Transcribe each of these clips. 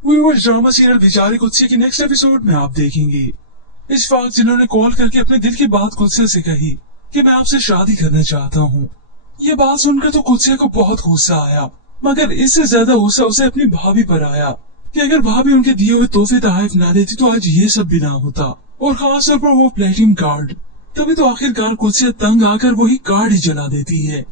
Viewers, drama serial बेचारी कुत्सिया के next episode में आप देखेंगे इशफाक जिन्होंने कॉल करके अपने दिल की बात कुत्सिया से कही कि मैं आपसे शादी करना चाहता हूँ। ये बात सुनकर तो कुत्सिया को बहुत गुस्सा आया, मगर इससे ज्यादा गुस्सा उसे अपनी भाभी पर आया कि अगर भाभी उनके दिए हुए तोहफे तहफ ना देती तो आज ये सब भी ना होता, और खास तौर पर वो प्लेटिनम कार्ड। तभी तो आखिरकार कुत्सिया तंग आकर वही कार्ड ही जला देती है।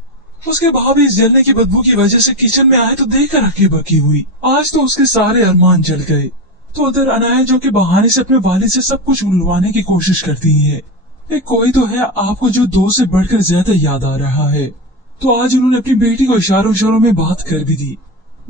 उसके भाभी इस जलने की बदबू की वजह से किचन में आए तो देखकर रखी बकी हुई। आज तो उसके सारे अरमान जल गए। तो उधर अनाया जो कि बहाने से अपने वालिद से सब कुछ उलझवाने की कोशिश करती है। एक कोई तो है आपको जो दोस्त से बढ़कर ज्यादा याद आ रहा है। तो आज उन्होंने अपनी बेटी को इशारों इशारों में बात कर भी दी,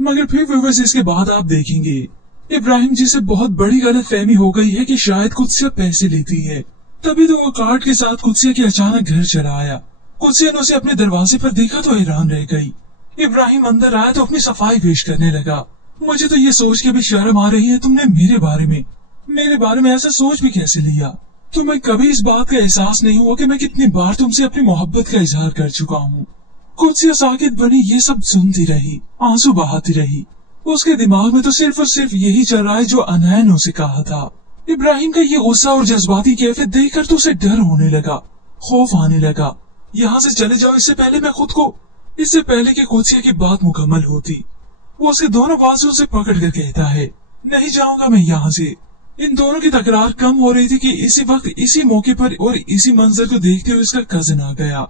मगर फिर व्यूअर्स इसके बाद आप देखेंगे इब्राहिम जी से बहुत बड़ी गलत फहमी हो गई है कि शायद कुत्सिया पैसे लेती है। तभी तो वो कार्ड के साथ कुत्सिया के अचानक घर चला आया। कुत्सिया ने उसे अपने दरवाजे पर देखा तो हैरान रह गई। इब्राहिम अंदर आया तो अपनी सफाई पेश करने लगा। मुझे तो ये सोच के भी शर्म आ रही है, तुमने मेरे बारे में ऐसा सोच भी कैसे लिया? तुम्हें कभी इस बात का एहसास नहीं हुआ कि मैं कितनी बार तुमसे अपनी मोहब्बत का इजहार कर चुका हूँ? कुत्सिया साकित बनी ये सब सुनती रही, आंसू बहाती रही। उसके दिमाग में तो सिर्फ और सिर्फ यही चल रहा है जो अनाया ने उसे कहा था। इब्राहिम का ये गुस्सा और जज्बाती कैफियत देखकर तो उसे डर होने लगा, खौफ आने लगा। यहाँ से चले जाओ, इससे पहले कि कुत्सिया की बात मुकम्मल होती, वो उसके दोनों बाजुओं से पकड़ कर कहता है, नहीं जाऊंगा मैं यहाँ से। इन दोनों की तकरार कम हो रही थी कि इसी वक्त इसी मौके पर और इसी मंजर को देखते हुए इसका कजन आ गया।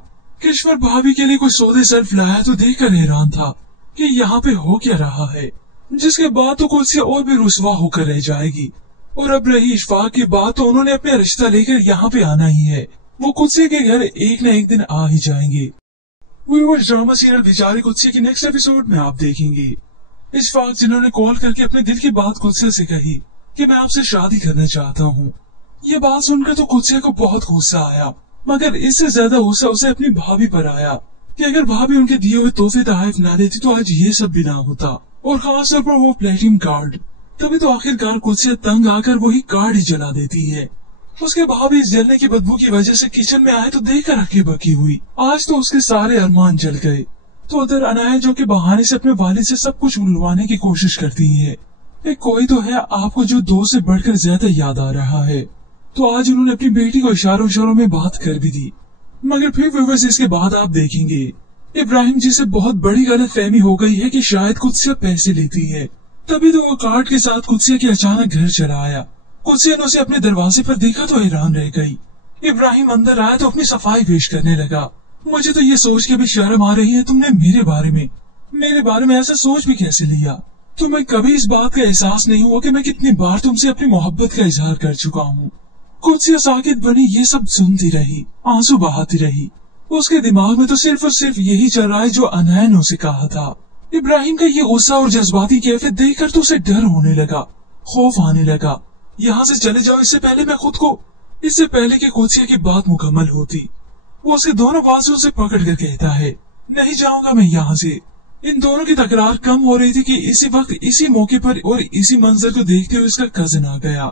किश्वर भाभी के लिए कोई सौदे सर्फ लाया तो देखकर हैरान था कि यहाँ पे हो क्या रहा है, जिसके बाद तो कुत्सिया और भी रुस्वा होकर रह जाएगी। और अब रही इशफाक की बात, तो उन्होंने अपना रिश्ता लेकर यहाँ पे आना ही है। वो कुत्सिया के घर एक न एक दिन आ ही जाएंगे। व्यूअर्स, ड्रामा सीरियल बेचारी कुत्सिया के नेक्स्ट एपिसोड में आप देखेंगे इशफाक जिन्होंने कॉल करके अपने दिल की बात कुत्सिया से कही कि मैं आपसे शादी करना चाहता हूँ। ये बात सुनकर तो कुत्सिया को बहुत गुस्सा आया, मगर इससे ज्यादा गुस्सा उसे अपनी भाभी पर आया कि अगर भाभी उनके दिए हुए तोहफे तहफ ना देती तो आज ये सब भी ना होता, और खास तौर पर वो प्लेटिनम कार्ड। तभी तो आखिरकार कुत्सिया तंग आकर वही कार्ड ही जला देती है। उसके भाभी इस जलने की बदबू की वजह से किचन में आए तो देखकर रखी बकी हुई। आज तो उसके सारे अरमान जल गए। तो उधर अनाया जो कि बहाने से अपने वालिद से सब कुछ उलझवाने की कोशिश करती है। एक कोई तो है आपको जो दोस्त से बढ़कर ज्यादा याद आ रहा है। तो आज उन्होंने अपनी बेटी को इशारों इशारों में बात कर भी दी, मगर फिर व्यूअर्स इसके बाद आप देखेंगे इब्राहिम जी से बहुत बड़ी गलत फहमी हो गई है कि शायद कुत्सिया पैसे लेती है। तभी तो वो कार्ड के साथ कुत्सिया के अचानक घर चला आया। कुत्सिया ने उसे अपने दरवाजे पर देखा तो हैरान रह गई। इब्राहिम अंदर आया तो अपनी सफाई पेश करने लगा। मुझे तो ये सोच के भी शर्म आ रही है, तुमने मेरे बारे में ऐसा सोच भी कैसे लिया? तुम्हें कभी इस बात का एहसास नहीं हुआ कि मैं कितनी बार तुमसे अपनी मोहब्बत का इजहार कर चुका हूँ? कुत्सिया साकित बनी ये सब सुनती रही, आंसू बहाती रही। उसके दिमाग में तो सिर्फ और सिर्फ यही चल रहा है जो अनाया ने उसे कहा था। इब्राहिम का ये गुस्सा और जज्बाती कैफियत देखकर तो उसे डर होने लगा, खौफ आने लगा। यहाँ से चले जाओ, इससे पहले कि कुत्सिया की बात मुकम्मल होती, वो उसके दोनों बाजुओं से पकड़ कर कहता है, नहीं जाऊंगा मैं यहाँ से। इन दोनों की तकरार कम हो रही थी कि इसी वक्त इसी मौके पर और इसी मंजर को देखते हुए इसका कजन आ गया।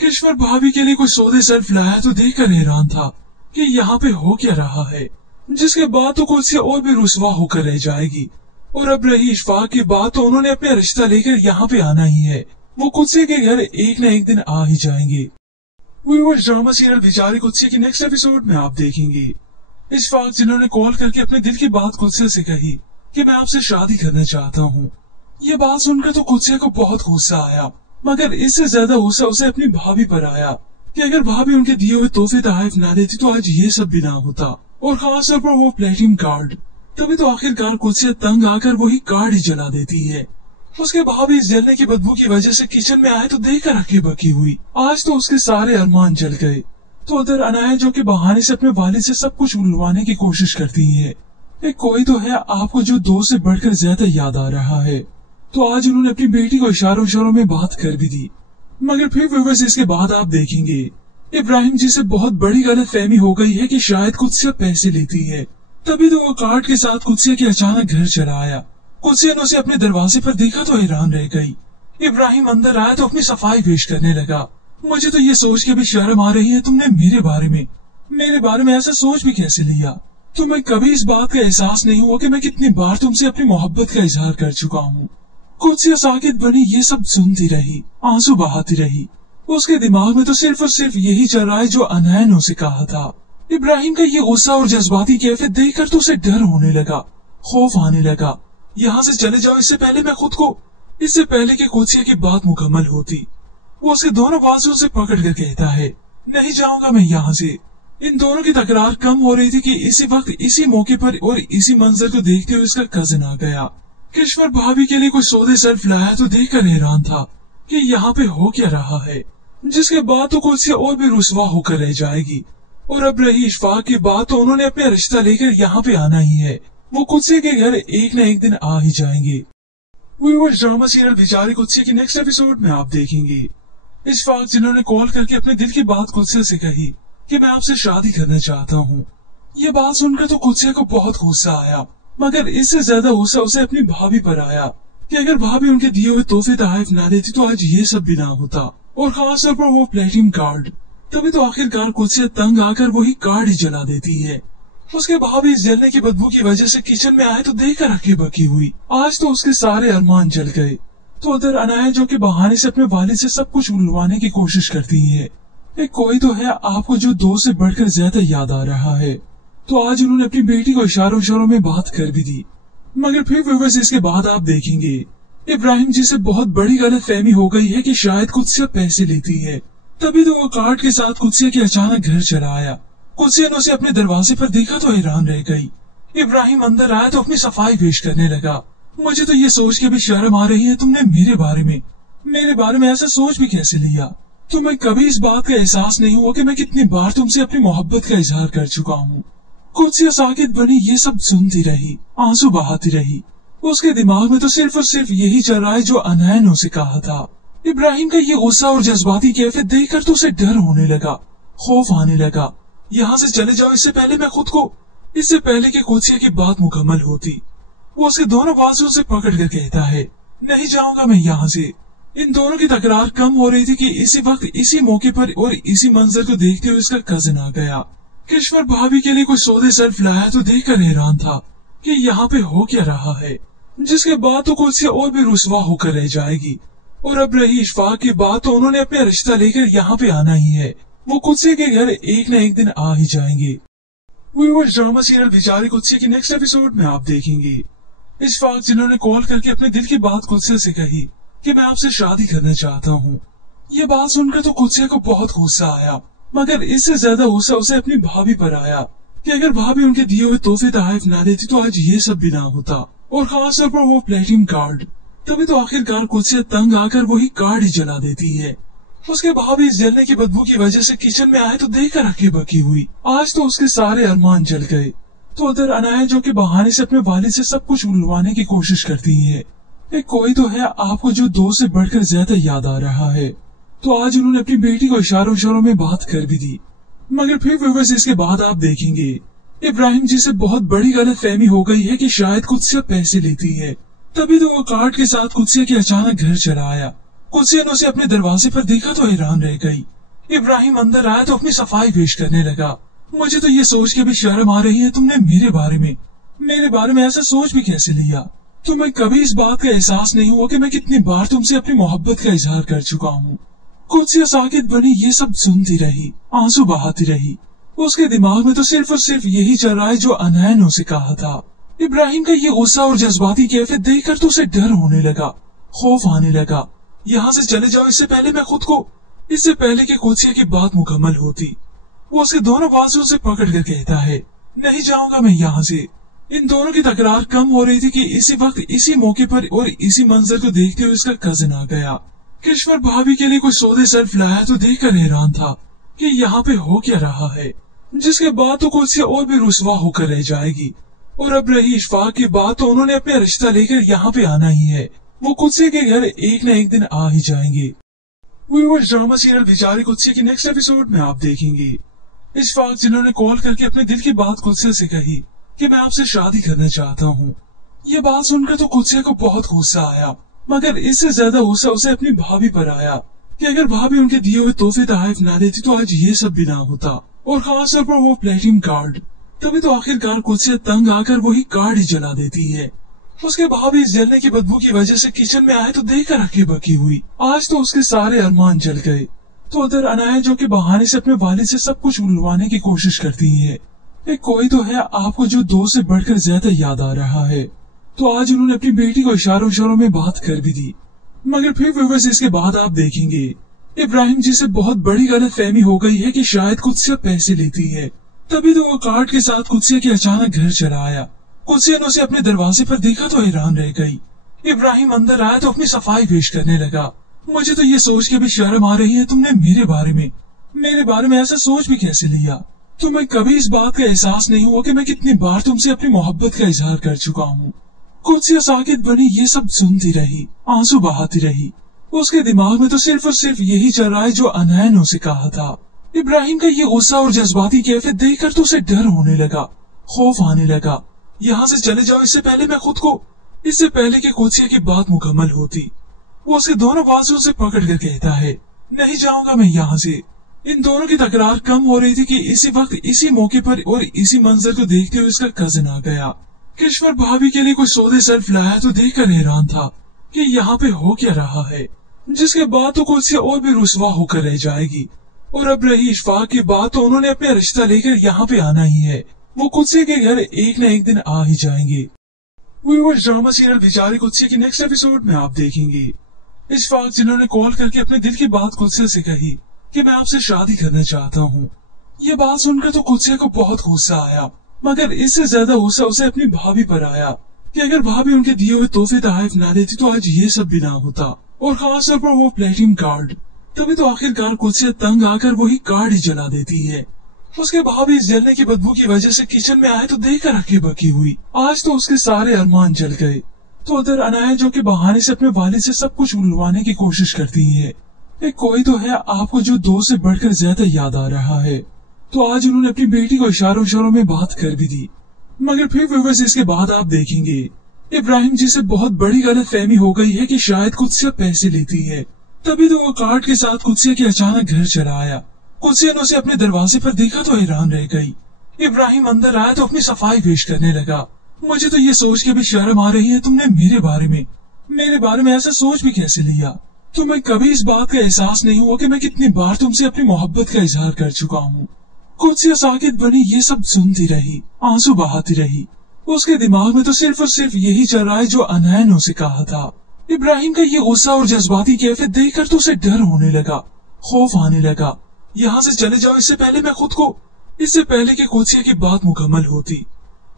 किश्वर भाभी के लिए कोई सौदे सर्फ लाया तो देखकर हैरान था कि यहाँ पे हो क्या रहा है, जिसके बाद तो कुत्सिया और भी रुस्वा होकर रह जाएगी। और अब रही इशफाक की बात, तो उन्होंने अपना रिश्ता लेकर यहाँ पे आना ही है। वो कुत्सिया के घर एक न एक दिन आ ही जाएंगे। व्यूअर्स, ड्रामा सीरियल बेचारी कुत्सिया के नेक्स्ट एपिसोड में आप देखेंगे इशफाक जिन्होंने कॉल करके अपने दिल की बात कुत्सिया से कही कि मैं आपसे शादी करना चाहता हूँ। ये बात सुनकर तो कुत्सिया को बहुत गुस्सा आया, मगर इससे ज्यादा गुस्सा उसे अपनी भाभी पर आया कि अगर भाभी उनके दिए हुए तोहफे तहफ ना देती तो आज ये सब भी ना होता, और खास तौर पर वो प्लेटिनम कार्ड। तभी तो आखिरकार कुत्सिया तंग आकर वही कार्ड ही जला देती है। उसके भाभी इस जलने की बदबू की वजह से किचन में आए तो देखकर रखी बकी हुई। आज तो उसके सारे अरमान जल गए। तो उधर अनाया जो कि बहाने से अपने वालिद से सब कुछ उलझवाने की कोशिश करती है। एक कोई तो है आपको जो दोस्त से बढ़कर ज्यादा याद आ रहा है। तो आज उन्होंने अपनी बेटी को इशारों इशारों में बात कर भी दी, मगर फिर व्यूअर्स इसके बाद आप देखेंगे इब्राहिम जी से बहुत बड़ी गलत फहमी हो गई है कि शायद कुत्सिया पैसे लेती है। तभी तो वो कार्ड के साथ कुत्सिया के अचानक घर चला आया। कुत्सिया ने उसे अपने दरवाजे पर देखा तो हैरान रह गई। इब्राहिम अंदर आया तो अपनी सफाई पेश करने लगा। मुझे तो ये सोच के भी शर्म आ रही है, तुमने मेरे बारे में ऐसा सोच भी कैसे लिया? तुम्हें कभी इस बात का एहसास नहीं हुआ कि मैं कितनी बार तुमसे अपनी मोहब्बत का इजहार कर चुका हूँ? कुदसिया साकित बनी ये सब सुनती रही, आंसू बहाती रही। उसके दिमाग में तो सिर्फ और सिर्फ यही चल रहा है जो अनैन ने उसे कहा था। इब्राहिम का ये गुस्सा और जज्बाती कैफियत देखकर तो उसे डर होने लगा, खौफ आने लगा। यहाँ से चले जाओ इससे पहले मैं खुद को, इससे पहले कि कुदसिया की बात मुकम्मल होती, वो उसके दोनों बाजुओं से पकड़ कर कहता है, नहीं जाऊंगा मैं यहाँ से। इन दोनों की तकरार कम हो रही थी कि इसी वक्त इसी मौके पर और इसी मंजर को देखते हुए इसका कजिन आ गया। किश्वर भाभी के लिए कोई सौदे सर्फ लाया तो देखकर हैरान था कि यहाँ पे हो क्या रहा है, जिसके बाद तो कुदसिया और भी रुसवा होकर रह जाएगी। और अब रही इशफाक की बात, तो उन्होंने अपना रिश्ता लेकर यहाँ पे आना ही है। वो कुदसिया के घर एक न एक दिन आ ही जाएंगे। व्यूअर्स, ड्रामा सीरियल बेचारी कुदसिया की नेक्स्ट एपिसोड में आप देखेंगे इशफाक जिन्होंने कॉल करके अपने दिल की बात कुदसिया से कही कि मैं आपसे शादी करना चाहता हूँ। ये बात सुनकर तो कुदसिया को बहुत गुस्सा आया, मगर इससे ज्यादा गुस्सा उसे अपनी भाभी पर आया कि अगर भाभी उनके दिए हुए तोहफे तहफ ना देती तो आज ये सब भी ना होता, और खास तौर पर वो प्लेटिनम कार्ड। तभी तो आखिरकार कुदसिया तंग आकर वही कार्ड ही जला देती है। उसके भाभी इस जलने की बदबू की वजह से किचन में आए तो देखकर हक्की बक्की हुई। आज तो उसके सारे अरमान जल गए। तो उधर अनाया जो के बहाने से अपने वालिद से सब कुछ उलवाने की कोशिश करती है। एक कोई तो है आपको जो दो से बढ़कर ज्यादा याद आ रहा है। तो आज उन्होंने अपनी बेटी को इशारों में बात कर भी दी, मगर फिर व्यूअर्स इसके बाद आप देखेंगे इब्राहिम जी से बहुत बड़ी गलत फहमी हो गई है कि शायद कुदसिया पैसे लेती है। तभी तो वो कार्ड के साथ कुदसिया के अचानक घर चला आया। कुदसिया ने उसे अपने दरवाजे पर देखा तो हैरान रह गई। इब्राहिम अंदर आया तो अपनी सफाई पेश करने लगा। मुझे तो ये सोच के भी शर्म आ रही है, तुमने मेरे बारे में ऐसा सोच भी कैसे लिया। तुम्हें कभी इस बात का एहसास नहीं हुआ कि मैं कितनी बार तुमसे अपनी मोहब्बत का इजहार कर चुका हूँ। कुदसिया साकित बनी ये सब सुनती रही, आंसू बहाती रही। उसके दिमाग में तो सिर्फ और सिर्फ यही चल रहा है जो अनैन ने उसे कहा था। इब्राहिम का ये गुस्सा और जज्बाती कैफियत देखकर तो उसे डर होने लगा, खौफ आने लगा। यहाँ से चले जाओ इससे पहले मैं खुद को, इससे पहले कि कुदसिया की बात मुकम्मल होती, वो उसके दोनों बाजुओं से पकड़ कर कहता है, नहीं जाऊंगा मैं यहाँ से। इन दोनों की तकरार कम हो रही थी कि इसी वक्त इसी मौके पर और इसी मंजर को देखते हुए इसका कजिन आ गया। किश्वर भाभी के लिए कोई सौदे सर्फ लाया तो देखकर हैरान था कि यहाँ पे हो क्या रहा है, जिसके बाद तो कुदसिया और भी रुसवा होकर रह जाएगी। और अब रही इशफाक की बात, तो उन्होंने अपना रिश्ता लेकर यहाँ पे आना ही है। वो कुदसिया के घर एक न एक दिन आ ही जाएंगे। व्यूअर्स, ड्रामा सीरियल बेचारी कुदसिया की नेक्स्ट एपिसोड में आप देखेंगे इशफाक जिन्होंने कॉल करके अपने दिल की बात कुदसिया से कही कि मैं आपसे शादी करना चाहता हूँ। ये बात सुनकर तो कुदसिया को बहुत गुस्सा आया, मगर इससे ज्यादा गुस्सा उसे अपनी भाभी पर आया कि अगर भाभी उनके दिए हुए तोहफे तहफ ना देती तो आज ये सब भी ना होता, और खास तौर पर वो प्लेटिनम कार्ड। तभी तो आखिरकार कुदसिया तंग आकर वही कार्ड ही जला देती है। उसके भाभी इस जलने की बदबू की वजह से किचन में आए तो देखकर हक्की बक्की हुई। आज तो उसके सारे अरमान जल गए। तो उधर अनाया जो के बहाने से अपने वालिद से सब कुछ उलवाने की कोशिश करती है। एक कोई तो है आपको जो दो से बढ़कर ज्यादा याद आ रहा है। तो आज उन्होंने अपनी बेटी को इशारों में बात कर भी दी, मगर फिर व्यूअर्स इसके बाद आप देखेंगे इब्राहिम जी से बहुत बड़ी गलत फहमी हो गई है कि शायद कुदसिया पैसे लेती है। तभी तो वो कार्ड के साथ कुदसिया के अचानक घर चला आया। कुदसिया ने उसे अपने दरवाजे पर देखा तो हैरान रह गई। इब्राहिम अंदर आया तो अपनी सफाई पेश करने लगा। मुझे तो ये सोच के भी शर्म आ रही है, तुमने मेरे बारे में ऐसा सोच भी कैसे लिया। तुम्हें कभी इस बात का एहसास नहीं हुआ कि मैं कितनी बार तुमसे अपनी मोहब्बत का इजहार कर चुका हूँ। कुदसिया साकित बनी ये सब सुनती रही, आंसू बहाती रही। उसके दिमाग में तो सिर्फ और सिर्फ यही चल रहा है जो अनैन ने उसे कहा था। इब्राहिम का ये गुस्सा और जज्बाती कैफियत देखकर तो उसे डर होने लगा, खौफ आने लगा। यहाँ से चले जाओ इससे पहले मैं खुद को, इससे पहले कि कुदसिया की बात मुकम्मल होती, वो उसके दोनों बाजुओं से पकड़ कर कहता है, नहीं जाऊंगा मैं यहाँ से। इन दोनों की तकरार कम हो रही थी कि इसी वक्त इसी मौके पर और इसी मंजर को देखते हुए इसका कजिन आ गया। किश्वर भाभी के लिए कोई सौदे सर्फ लाया तो देखकर हैरान था कि यहाँ पे हो क्या रहा है, जिसके बाद तो कुदसिया और भी रुसवा होकर रह जाएगी। और अब रही इशफाक की बात, तो उन्होंने अपना रिश्ता लेकर यहाँ पे आना ही है। वो कुदसिया के घर एक न एक दिन आ ही जाएंगे। व्यूअर्स, ड्रामा सीरियल बेचारी कुदसिया की नेक्स्ट एपिसोड में आप देखेंगे इशफाक जिन्होंने कॉल करके अपने दिल की बात कुदसिया से कही कि मैं आपसे शादी करना चाहता हूँ। ये बात सुनकर तो कुदसिया को बहुत गुस्सा आया, मगर इससे ज्यादा गुस्सा उसे अपनी भाभी पर आया कि अगर भाभी उनके दिए हुए तोहफे तहफ ना देती तो आज ये सब भी ना होता, और खास तौर पर वो प्लेटिनम कार्ड। तभी तो आखिरकार कुदसिया तंग आकर वही कार्ड ही जला देती है। उसके भाभी इस जलने की बदबू की वजह से किचन में आए तो देखकर हक्की बक्की हुई। आज तो उसके सारे अरमान जल गए। तो उधर अनाया जो कि बहाने से अपने वालिद से सब कुछ उलवाने की कोशिश करती है। एक कोई तो है आपको जो दोस्त से बढ़कर ज्यादा याद आ रहा है। तो आज उन्होंने अपनी बेटी को इशारों इशारों में बात कर भी दी। मगर फिर व्यूअर्स इसके बाद आप देखेंगे इब्राहिम जी से बहुत बड़ी गलत फहमी हो गई है कि शायद कुदसिया पैसे लेती है। तभी तो वो कार्ड के साथ कुदसिया के अचानक घर चला आया। कुदसिया ने उसे अपने दरवाजे पर देखा तो हैरान रह गई। इब्राहिम अंदर आया तो अपनी सफाई पेश करने लगा। मुझे तो ये सोच के भी शर्म आ रही है, तुमने मेरे बारे में ऐसा सोच भी कैसे लिया। तुम्हें कभी इस बात का एहसास नहीं हुआ कि मैं कितनी बार तुमसे अपनी मोहब्बत का इजहार कर चुका हूँ। कुदसिया साकित बनी ये सब सुनती रही, आंसू बहाती रही। उसके दिमाग में तो सिर्फ और सिर्फ यही चल रहा है जो अनाया ने उसे कहा था। इब्राहिम का ये गुस्सा और जज्बाती कैफियत देखकर तो उसे डर होने लगा, खौफ आने लगा। यहाँ से चले जाओ इससे पहले कि कुदसिया की बात मुकम्मल होती। वो उसके दोनों बाजुओं से पकड़ कर कहता है, नहीं जाऊंगा मैं यहाँ से। इन दोनों की तकरार कम हो रही थी कि इसी वक्त इसी मौके पर और इसी मंजर को देखते हुए इसका कजिन आ गया। किश्वर भाभी के लिए कोई सौदे सर्फ लाया तो देखकर हैरान था कि यहाँ पे हो क्या रहा है। जिसके बाद तो कुदसिया और भी रुसवा होकर रह जाएगी। और अब रही इशफाक की बात, तो उन्होंने अपना रिश्ता लेकर यहाँ पे आना ही है। वो कुदसिया के घर एक न एक दिन आ ही जाएंगे। व्यूअर्स ड्रामा सीरियल बेचारी कुदसिया के नेक्स्ट एपिसोड में आप देखेंगे इशफाक जिन्होंने कॉल करके अपने दिल की बात कुदसिया से कही कि मैं आपसे शादी करना चाहता हूँ। ये बात सुनकर तो कुदसिया को बहुत गुस्सा आया, मगर इससे ज्यादा गुस्सा उसे अपनी भाभी पर आया कि अगर भाभी उनके दिए हुए तोहफे तहफ ना देती तो आज ये सब भी ना होता, और खास तौर पर वो प्लेटिनम कार्ड। तभी तो आखिरकार कुदसिया तंग आकर वही कार्ड ही जला देती है। उसके भाभी इस जलने की बदबू की वजह से किचन में आए तो देखकर हक्की बक्की हुई। आज तो उसके सारे अरमान जल गए। तो उधर अनाया जो कि बहाने से अपने वालिद से सब कुछ उलवाने की कोशिश करती है। एक कोई तो है आपको जो दोस्त से बढ़कर ज्यादा याद आ रहा है। तो आज उन्होंने अपनी बेटी को इशारों इशारों में बात कर भी दी। मगर फिर व्यूअर्स इसके बाद आप देखेंगे इब्राहिम जी से बहुत बड़ी गलत फहमी हो गई है कि शायद कुदसिया पैसे लेती है। तभी तो वो कार्ड के साथ कुदसिया के अचानक घर चला आया। कुदसिया ने उसे अपने दरवाजे पर देखा तो हैरान रह गई। इब्राहिम अंदर आया तो अपनी सफाई पेश करने लगा। मुझे तो ये सोच के भी शर्म आ रही है, तुमने मेरे बारे में ऐसा सोच भी कैसे लिया। तुम्हें कभी इस बात का एहसास नहीं हुआ कि मैं कितनी बार तुमसे अपनी मोहब्बत का इजहार कर चुका हूँ। कुदसिया साकित बनी ये सब सुनती रही, आंसू बहाती रही। उसके दिमाग में तो सिर्फ और सिर्फ यही चल रहा है जो अनाया ने उसे कहा था। इब्राहिम का ये गुस्सा और जज्बाती कैफियत देखकर तो उसे डर होने लगा, खौफ आने लगा। यहाँ से चले जाओ इससे पहले कि कुदसिया की बात मुकम्मल होती।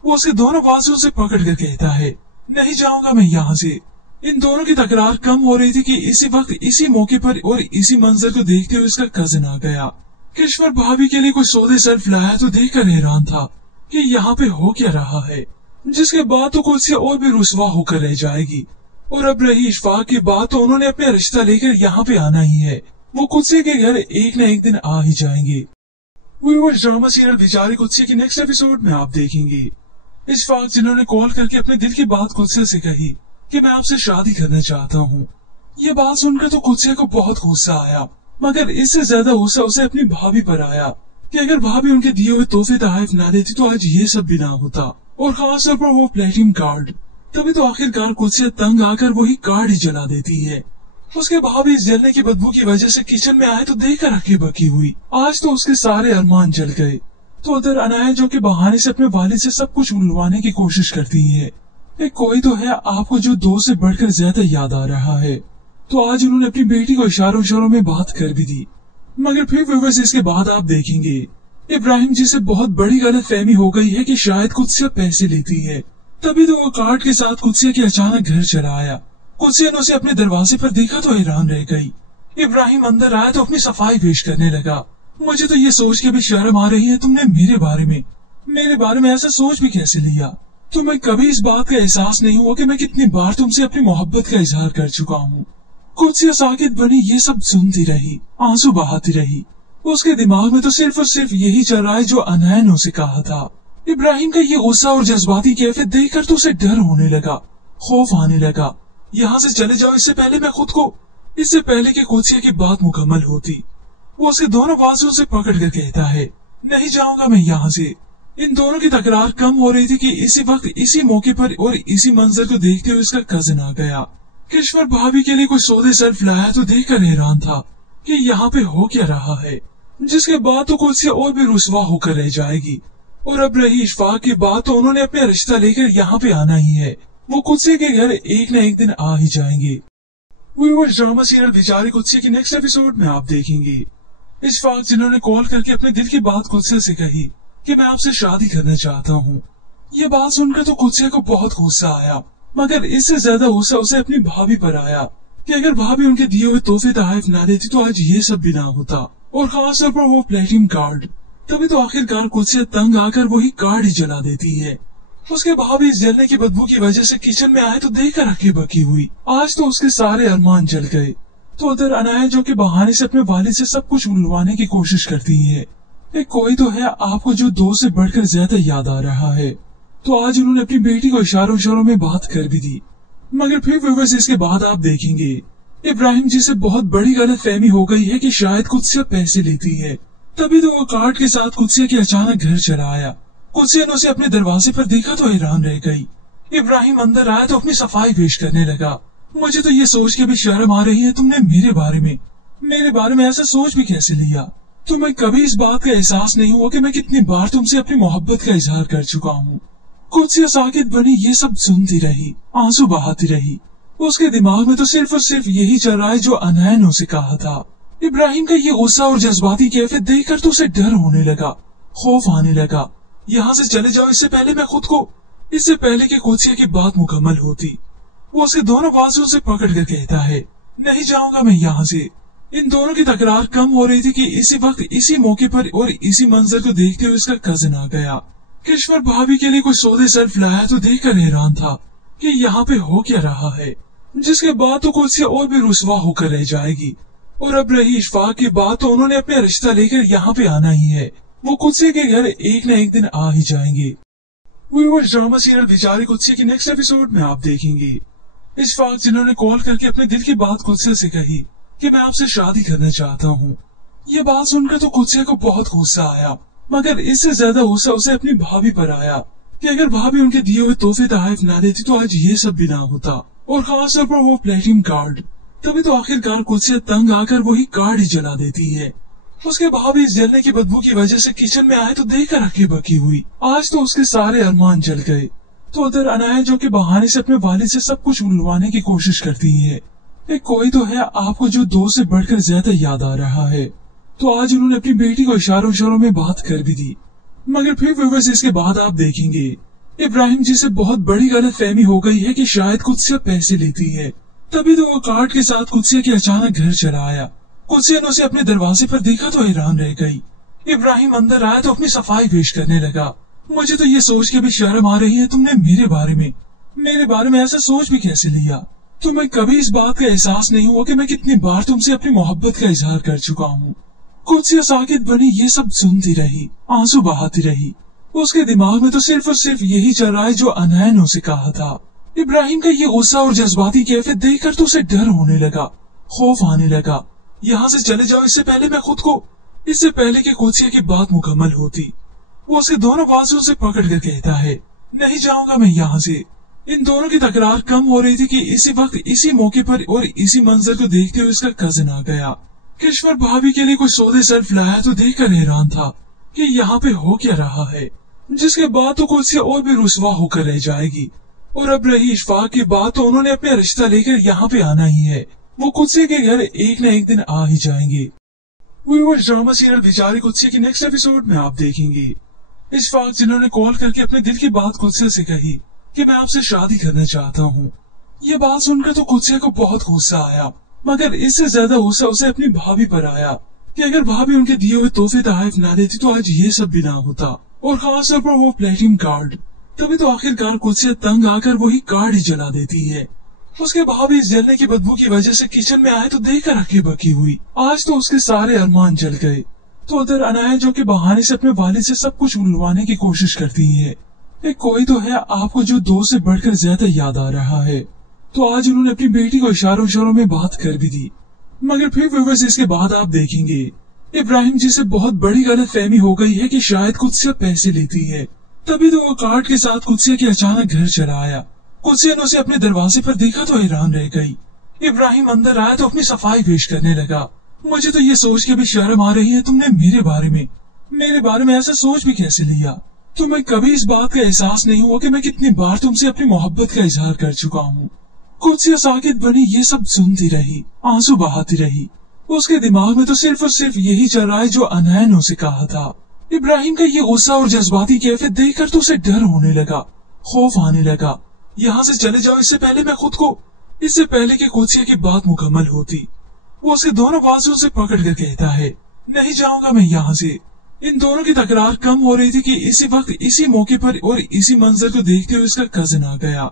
वो उसके दोनों बाजुओं से पकड़ कर कहता है, नहीं जाऊंगा मैं यहाँ से। इन दोनों की तकरार कम हो रही थी कि इसी वक्त इसी मौके पर और इसी मंजर को देखते हुए इसका कजिन आ गया। किश्वर भाभी के लिए कोई सौदे सर्फ लाया तो देखकर हैरान था कि यहाँ पे हो क्या रहा है। जिसके बाद तो कुदसिया और भी रुसवा होकर रह जाएगी। और अब रही इशफाक की बात, तो उन्होंने अपना रिश्ता लेकर यहाँ पे आना ही है। वो कुदसिया के घर एक न एक दिन आ ही जाएंगे। व्यूअर्स ड्रामा सीरियल बेचारी कुदसिया के नेक्स्ट एपिसोड में आप देखेंगे इशफाक जिन्होंने कॉल करके अपने दिल की बात कुदसिया से कही कि मैं आपसे शादी करना चाहता हूँ। ये बात सुनकर तो कुदसिया को बहुत गुस्सा आया, मगर इससे ज्यादा गुस्सा उसे अपनी भाभी पर आया कि अगर भाभी उनके दिए हुए तोहफे तहफ ना देती तो आज ये सब भी ना होता, और खास तौर पर वो प्लेटिनम कार्ड। तभी तो आखिरकार कुदसिया तंग आकर वही कार्ड ही जला देती है। उसके भाभी इस जलने की बदबू की वजह से किचन में आए तो देखकर हक्की बक्की हुई। आज तो उसके सारे अरमान जल गए। तो उधर अनाया जो कि बहाने से अपने वालिद से सब कुछ उलवाने की कोशिश करती है। एक कोई तो है आपको जो दोस्त से बढ़कर ज्यादा याद आ रहा है। तो आज उन्होंने अपनी बेटी को इशारों इशारों में बात कर भी दी। मगर फिर व्यूअर्स इसके बाद आप देखेंगे इब्राहिम जी से बहुत बड़ी गलत फहमी हो गई है कि शायद कुदसिया पैसे लेती है। तभी तो वो कार्ड के साथ कुदसिया के अचानक घर चला आया। कुदसिया ने उसे अपने दरवाजे पर देखा तो हैरान रह गई। इब्राहिम अंदर आया तो अपनी सफाई पेश करने लगा। मुझे तो ये सोच के भी शर्म आ रही है, तुमने मेरे बारे में ऐसा सोच भी कैसे लिया। तुम्हें कभी इस बात का एहसास नहीं हुआ कि मैं कितनी बार तुमसे अपनी मोहब्बत का इजहार कर चुका हूँ। कुदसिया साकित बनी ये सब सुनती रही, आंसू बहाती रही। उसके दिमाग में तो सिर्फ और सिर्फ यही चल रहा है जो अनाया ने उसे कहा था। इब्राहिम का ये गुस्सा और जज्बाती कैफियत देखकर तो उसे डर होने लगा, खौफ आने लगा। यहाँ से चले जाओ इससे पहले कि कुदसिया की बात मुकम्मल होती। वो उसके दोनों बाजुओं से पकड़ कर कहता है, नहीं जाऊंगा मैं यहाँ से। इन दोनों की तकरार कम हो रही थी कि इसी वक्त इसी मौके पर और इसी मंजर को देखते हुए इसका कजिन आ गया। किश्वर भाभी के लिए कोई सौदे सर्फ लाया तो देखकर हैरान था कि यहाँ पे हो क्या रहा है, जिसके बाद तो कुछ और भी रुसवा होकर रह जाएगी। और अब रही इशफाक की बात, तो उन्होंने अपना रिश्ता लेकर यहाँ पे आना ही है। वो कुत्से के घर एक न एक दिन आ ही जाएंगे। व्यूअर्स, ड्रामा सीरियल बेचारी कुत्से की नेक्स्ट एपिसोड में आप देखेंगे इशफाक जिन्होंने कॉल करके अपने दिल की बात कुत्से से कही कि मैं आपसे शादी करना चाहता हूँ। ये बात सुनकर तो कुत्से को बहुत गुस्सा आया, मगर इससे ज्यादा गुस्सा उसे अपनी भाभी पर आया कि अगर भाभी उनके दिए हुए तोहफे तहफ ना देती तो आज ये सब भी ना होता, और खास तौर पर वो प्लेटिनम कार्ड। तभी तो आखिरकार कुत्से तंग आकर वही कार्ड ही जला देती है। उसके भाभी इस जलने की बदबू की वजह से किचन में आए तो देखकर हक्की बक्की हुई। आज तो उसके सारे अरमान जल गए। तो उधर अनाया जो कि बहाने से अपने वालिद से सब कुछ उलवाने की कोशिश करती है। एक कोई तो है आपको जो दोस्त से बढ़कर ज्यादा याद आ रहा है। तो आज उन्होंने अपनी बेटी को इशारों इशारों में बात कर भी दी, मगर फिर व्यूअर्स इसके बाद आप देखेंगे इब्राहिम जी से बहुत बड़ी गलत फहमी हो गई है कि शायद कुत्सिया पैसे लेती है। तभी तो वो कार्ड के साथ कुत्सिया के अचानक घर चला आया। कुत्सिया ने उसे अपने दरवाजे पर देखा तो हैरान रह गई। इब्राहिम अंदर आया तो अपनी सफाई पेश करने लगा। मुझे तो ये सोच के भी शर्म आ रही है, तुमने मेरे बारे में ऐसा सोच भी कैसे लिया। तुम्हें कभी इस बात का एहसास नहीं हुआ कि मैं कितनी बार तुमसे अपनी मोहब्बत का इजहार कर चुका हूँ। कुत्सिया साकित बनी ये सब सुनती रही, आंसू बहाती रही। उसके दिमाग में तो सिर्फ और सिर्फ यही चल रहा है जो अनाया ने उसे कहा था। इब्राहिम का ये गुस्सा और जज्बाती कैफियत देखकर तो उसे डर होने लगा, खौफ आने लगा। यहाँ से चले जाओ इससे पहले कि कुत्सिया की बात मुकम्मल होती। वो उसके दोनों बाजुओं से पकड़ कर कहता है, नहीं जाऊंगा मैं यहाँ से। इन दोनों की तकरार कम हो रही थी कि इसी वक्त इसी मौके पर और इसी मंजर को देखते हुए इसका कजिन आ गया। किश्वर भाभी के लिए कोई सौदे सर्फ लाया तो देखकर हैरान था कि यहाँ पे हो क्या रहा है, जिसके बाद तो कुत्सिया और भी रुसवा होकर रह जाएगी। और अब रही इशफाक की बात, तो उन्होंने अपना रिश्ता लेकर यहाँ पे आना ही है। वो कुत्से के घर एक न एक दिन आ ही जाएंगे। व्यूअर्स, ड्रामा सीरियल बेचारी कुत्से की नेक्स्ट एपिसोड में आप देखेंगे इशफाक जिन्होंने कॉल करके अपने दिल की बात कुत्से से कही कि मैं आपसे शादी करना चाहता हूँ। ये बात सुनकर तो कुत्से को बहुत गुस्सा आया, मगर इससे ज्यादा गुस्सा उसे अपनी भाभी पर आया कि अगर भाभी उनके दिए हुए तोहफे तहफ ना देती तो आज ये सब भी ना होता, और खास तौर पर वो प्लेटिनम कार्ड। तभी तो आखिरकार कुत्से तंग आकर वही कार्ड ही जला देती है। उसके भाभी इस जलने की बदबू की वजह से किचन में आए तो देखकर हक्की बक्की हुई। आज तो उसके सारे अरमान जल गए। तो उधर अनाया जो कि बहाने से अपने वालिद से सब कुछ उलवाने की कोशिश करती है। एक कोई तो है आपको जो दोस्त से बढ़कर ज्यादा याद आ रहा है। तो आज उन्होंने अपनी बेटी को इशारों इशारों में बात कर भी दी, मगर फिर व्यूअर्स इसके बाद आप देखेंगे इब्राहिम जी से बहुत बड़ी गलत फहमी हो गई है कि शायद कुत्सिया पैसे लेती है। तभी तो वो कार्ड के साथ कुत्सिया के अचानक घर चला आया। कुत्सिया ने उसे अपने दरवाजे पर देखा तो हैरान रह गई। इब्राहिम अंदर आया तो अपनी सफाई पेश करने लगा। मुझे तो ये सोच के भी शर्म आ रही है, तुमने मेरे बारे में ऐसा सोच भी कैसे लिया। तुम्हें कभी इस बात का एहसास नहीं हुआ कि मैं कितनी बार तुमसे अपनी मोहब्बत का इजहार कर चुका हूँ। कुत्सिया साकित बनी ये सब सुनती रही, आंसू बहाती रही। उसके दिमाग में तो सिर्फ और सिर्फ यही चल रहा है जो अनाया ने उसे कहा था। इब्राहिम का ये गुस्सा और जज्बाती कैफियत देखकर तो उसे डर होने लगा, खौफ आने लगा। यहाँ से चले जाओ इससे पहले कि कुत्सिया की बात मुकम्मल होती। वो उसके दोनों बाजुओं से पकड़ कर कहता है, नहीं जाऊंगा मैं यहाँ से। इन दोनों की तकरार कम हो रही थी कि इसी वक्त इसी मौके पर और इसी मंजर को देखते हुए इसका कजिन आ गया। किश्वर भाभी के लिए कोई सौदे सर्फ लाया तो देखकर हैरान था कि यहाँ पे हो क्या रहा है, जिसके बाद तो कुत्सिया और भी रुसवा होकर रह जाएगी। और अब रही इशफाक की बात, तो उन्होंने अपना रिश्ता लेकर यहाँ पे आना ही है। वो कुत्से के घर एक न एक दिन आ ही जाएंगे। व्यूअर्स, ड्रामा सीरियल बेचारी कुत्से की नेक्स्ट एपिसोड में आप देखेंगे इशफाक जिन्होंने कॉल करके अपने दिल की बात कुत्से से कही कि मैं आपसे शादी करना चाहता हूँ। ये बात सुनकर तो कुत्से को बहुत गुस्सा आया, मगर इससे ज्यादा गुस्सा उसे अपनी भाभी पर आया कि अगर भाभी उनके दिए हुए तोहफे तहफ ना देती तो आज ये सब भी ना होता, और खास तौर पर वो प्लेटिनम कार्ड। तभी तो आखिरकार कुत्से तंग आकर वही कार्ड ही जला देती है। उसके भाभी इस जलने की बदबू की वजह से किचन में आए तो देखकर हक्की बक्की हुई। आज तो उसके सारे अरमान जल गए। तो उधर अनाया जो कि बहाने से अपने वालिद से सब कुछ उलवाने की कोशिश करती है। एक कोई तो है आपको जो दोस्त से बढ़कर ज्यादा याद आ रहा है। तो आज उन्होंने अपनी बेटी को इशारों इशारों में बात कर भी दी, मगर फिर व्यूअर्स इसके बाद आप देखेंगे इब्राहिम जी से बहुत बड़ी गलतफहमी हो गई है कि शायद कुदसिया पैसे लेती है। तभी तो वो कार्ड के साथ कुदसिया के अचानक घर चला आया। कुदसिया ने उसे अपने दरवाजे पर देखा तो हैरान रह गई। इब्राहिम अंदर आया तो अपनी सफाई पेश करने लगा। मुझे तो ये सोच के भी शर्म आ रही है, तुमने मेरे बारे में ऐसा सोच भी कैसे लिया? तुम्हें कभी इस बात का एहसास नहीं हुआ कि मैं कितनी बार तुमसे अपनी मोहब्बत का इजहार कर चुका हूँ? कुदसिया साकित बनी ये सब सुनती रही, आंसू बहाती रही। उसके दिमाग में तो सिर्फ और सिर्फ यही चल रहा है जो अनैन ने उसे कहा था। इब्राहिम का ये गुस्सा और जज्बाती कैफियत देखकर तो उसे डर होने लगा, खौफ आने लगा। यहाँ से चले जाओ इससे पहले कि कुदसिया की बात मुकम्मल होती। वो उसके दोनों बाजुओं से पकड़ कर कहता है, नहीं जाऊंगा मैं यहाँ से। इन दोनों की तकरार कम हो रही थी कि इसी वक्त इसी मौके पर और इसी मंजर को देखते हुए उसका कजिन आ गया।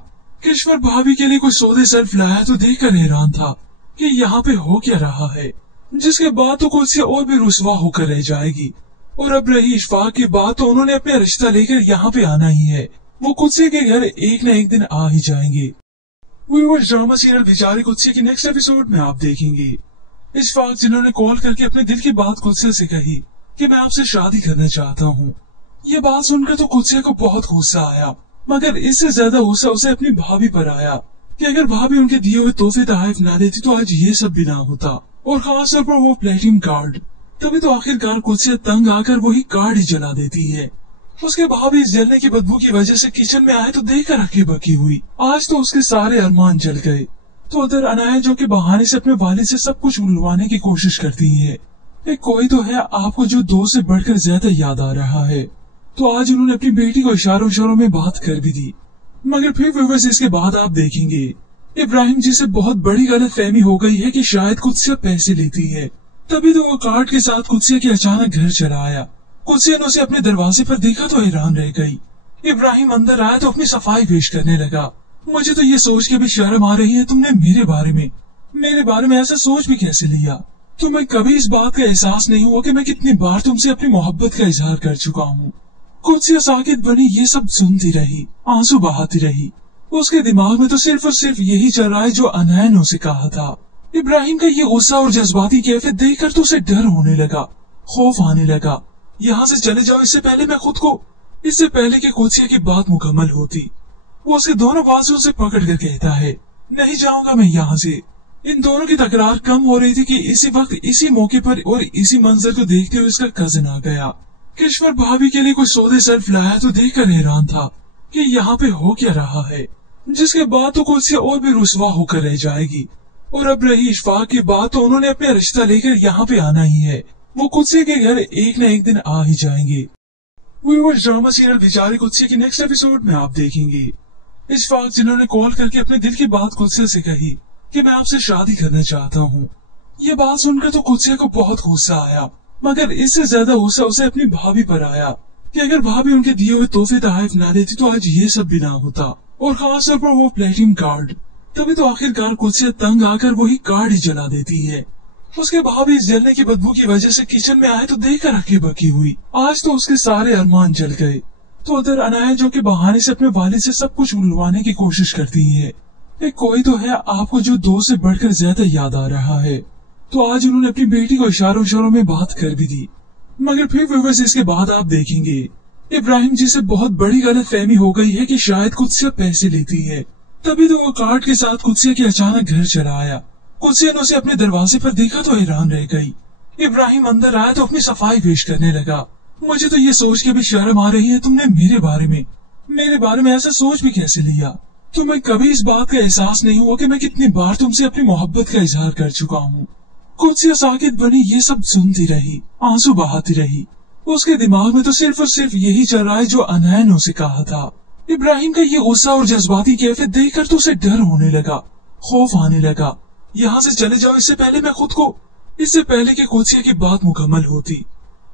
किश्वर भाभी के लिए कोई सौदे सर्फ लाया तो देखकर हैरान था कि यहाँ पे हो क्या रहा है। जिसके बाद तो कुदसिया और भी रुसवा होकर रह जाएगी। और अब रही इशफाक की बात, तो उन्होंने अपना रिश्ता लेकर यहाँ पे आना ही है। वो कुदसिया के घर एक न एक दिन आ ही जाएंगे। व्यूअर्स, ड्रामा सीरियल बेचारी कुदसिया की नेक्स्ट एपिसोड में आप देखेंगे इशफाक जिन्होंने कॉल करके अपने दिल की बात कुदसिया से कही कि मैं आपसे शादी करना चाहता हूँ। ये बात सुनकर तो कुदसिया को बहुत गुस्सा आया, मगर इससे ज्यादा गुस्सा उसे अपनी भाभी पर आया कि अगर भाभी उनके दिए हुए तोहफे तहफ ना देती तो आज ये सब भी ना होता, और खास तौर पर वो प्लेटिनम कार्ड। तभी तो आखिरकार कुदसिया तंग आकर वही कार्ड ही जला देती है। उसके भाभी इस जलने की बदबू की वजह से किचन में आए तो देखकर हक्की बक्की हुई। आज तो उसके सारे अरमान जल गए। तो उधर अनाया जो के बहाने से अपने वालिद से सब कुछ उलवाने की कोशिश करती है। एक कोई तो है आपको जो दोस्त से बढ़कर ज्यादा याद आ रहा है। तो आज उन्होंने अपनी बेटी को इशारों में बात कर भी दी, मगर फिर व्यूअर्स इसके बाद आप देखेंगे इब्राहिम जी से बहुत बड़ी गलतफहमी हो गई है कि शायद कुदसिया पैसे लेती है। तभी तो वो कार्ड के साथ कुदसिया के अचानक घर चला आया। कुदसिया ने उसे अपने दरवाजे पर देखा तो हैरान रह गई। इब्राहिम अंदर आया तो अपनी सफाई पेश करने लगा। मुझे तो ये सोच के भी शर्म आ रही है, तुमने मेरे बारे में ऐसा सोच भी कैसे लिया? तुम्हें कभी इस बात का एहसास नहीं हुआ कि मैं कितनी बार तुमसे अपनी मोहब्बत का इजहार कर चुका हूँ? कुदसिया साकित बनी ये सब सुनती रही, आंसू बहाती रही। उसके दिमाग में तो सिर्फ और सिर्फ यही चल रहा है जो अनैन ने उसे कहा था। इब्राहिम का ये गुस्सा और जज्बाती कैफियत देखकर तो उसे डर होने लगा, खौफ आने लगा। यहाँ से चले जाओ इससे पहले कि कुदसिया की बात मुकम्मल होती। वो उसके दोनों बाजुओं से पकड़ कर कहता है, नहीं जाऊंगा मैं यहाँ से। इन दोनों की तकरार कम हो रही थी कि इसी वक्त इसी मौके पर और इसी मंजर को देखते हुए उसका कजिन आ गया। किश्वर भाभी के लिए कोई सौदे सर्फ लाया तो देखकर हैरान था कि यहाँ पे हो क्या रहा है। जिसके बाद तो कुदसिया और भी रुसवा होकर रह जाएगी। और अब रही इशफाक की बात, तो उन्होंने अपना रिश्ता लेकर यहाँ पे आना ही है। वो कुदसिया के घर एक न एक दिन आ ही जाएंगे। व्यूअर्स, ड्रामा सीरियल बेचारी कुदसिया की नेक्स्ट एपिसोड में आप देखेंगे इशफाक जिन्होंने कॉल करके अपने दिल की बात कुदसिया से कही कि मैं आपसे शादी करना चाहता हूँ। ये बात सुनकर तो कुदसिया को बहुत गुस्सा आया, मगर इससे ज्यादा गुस्सा उसे अपनी भाभी पर आया कि अगर भाभी उनके दिए हुए तोहफे तहफ ना देती तो आज ये सब भी ना होता, और खास तौर पर वो प्लेटिनम कार्ड। तभी तो आखिरकार कुदसिया तंग आकर वही कार्ड ही जला देती है। उसके भाभी इस जलने की बदबू की वजह से किचन में आए तो देखकर हक्की बक्की हुई। आज तो उसके सारे अरमान जल गए। तो उधर अनाया जो के बहाने से अपने वालिद से सब कुछ उलवाने की कोशिश करती है। एक कोई तो है आपको जो दोस्त से बढ़कर ज्यादा याद आ रहा है। तो आज उन्होंने अपनी बेटी को इशारों में बात कर भी दी, मगर फिर व्यूअर्स इसके बाद आप देखेंगे इब्राहिम जी से बहुत बड़ी गलतफहमी हो गई है कि शायद कुदसिया पैसे लेती है। तभी तो वो कार्ड के साथ कुदसिया के अचानक घर चला आया। कुदसिया ने उसे अपने दरवाजे पर देखा तो हैरान रह गई। इब्राहिम अंदर आया तो अपनी सफाई पेश करने लगा। मुझे तो ये सोच के भी शर्म आ रही है, तुमने मेरे बारे में ऐसा सोच भी कैसे लिया? तुम्हें कभी इस बात का एहसास नहीं हुआ कि मैं कितनी बार तुमसे अपनी मोहब्बत का इजहार कर चुका हूँ? कुदसिया साकित बनी ये सब सुनती रही, आंसू बहाती रही। उसके दिमाग में तो सिर्फ और सिर्फ यही चल रहा है जो अनैन ने उसे कहा था। इब्राहिम का ये गुस्सा और जज्बाती कैफियत देखकर तो उसे डर होने लगा, खौफ आने लगा। यहाँ से चले जाओ इससे पहले कि कुदसिया की बात मुकम्मल होती।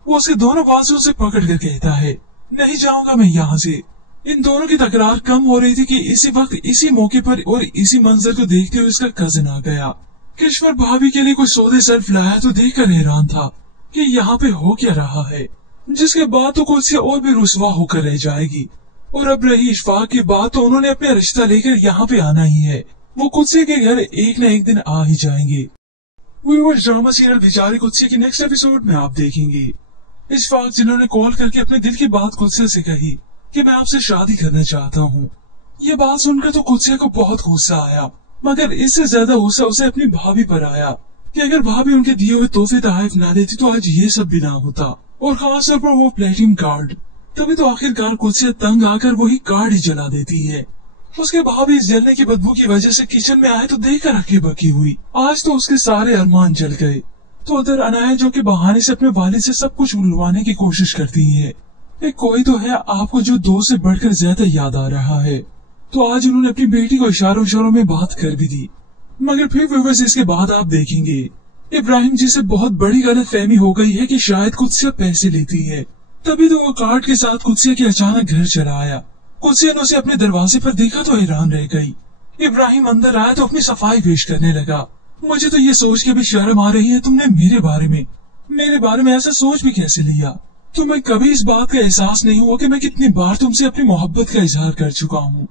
वो उसके दोनों बाजुओं से पकड़ कर कहता है, नहीं जाऊंगा मैं यहाँ से। इन दोनों की तकरार कम हो रही थी कि इसी वक्त इसी मौके पर और इसी मंजर को देखते हुए उसका कजिन आ गया। किश्वर भाभी के लिए कोई सौदे सर्फ लाया तो देखकर हैरान था कि यहाँ पे हो क्या रहा है। जिसके बाद तो कुदसिया और भी रुसवा होकर रह जाएगी। और अब रही इशफाक की बात, तो उन्होंने अपना रिश्ता लेकर यहाँ पे आना ही है। वो कुदसिया के घर एक न एक दिन आ ही जाएंगे। व्यूअर्स, ड्रामा सीरियल बेचारे कुत्से के नेक्स्ट एपिसोड में आप देखेंगे इशफाक जिन्होंने कॉल करके अपने दिल की बात कुत्से से कही कि मैं आपसे शादी करना चाहता हूँ। ये बात सुनकर तो कुत्से को बहुत गुस्सा आया, मगर इससे ज्यादा गुस्सा उसे अपनी भाभी पर आया कि अगर भाभी उनके दिए हुए तोहफे तहफ ना देती तो आज ये सब भी ना होता, और खास तौर पर वो प्लेटिनम कार्ड। तभी तो आखिरकार कुत्से तंग आकर वही कार्ड ही जला देती है। उसके भाभी इस जलने की बदबू की वजह से किचन में आए तो देखकर रखी बकी हुई। आज तो उसके सारे अरमान जल गए। तो उधर अनाया जो कि बहाने से अपने वालिद से सब कुछ उलवाने की कोशिश करती है। एक कोई तो है आपको जो दोस्त से बढ़कर ज्यादा याद आ रहा है। तो आज उन्होंने अपनी बेटी को इशारों इशारों में बात कर भी दी, मगर फिर व्यूअर्स इसके बाद आप देखेंगे इब्राहिम जी से बहुत बड़ी गलत फहमी हो गई है कि शायद कुत्सिया पैसे लेती है। तभी तो वो कार्ड के साथ कुत्सिया के अचानक घर चला आया। कुत्सिया ने उसे अपने दरवाजे पर देखा तो हैरान रह गई। इब्राहिम अंदर आया तो अपनी सफाई पेश करने लगा। मुझे तो ये सोच के भी शर्म आ रही है, तुमने मेरे बारे में ऐसा सोच भी कैसे लिया? तुम्हें कभी इस बात का एहसास नहीं हुआ कि मैं कितनी बार तुमसे अपनी मोहब्बत का इजहार कर चुका हूँ?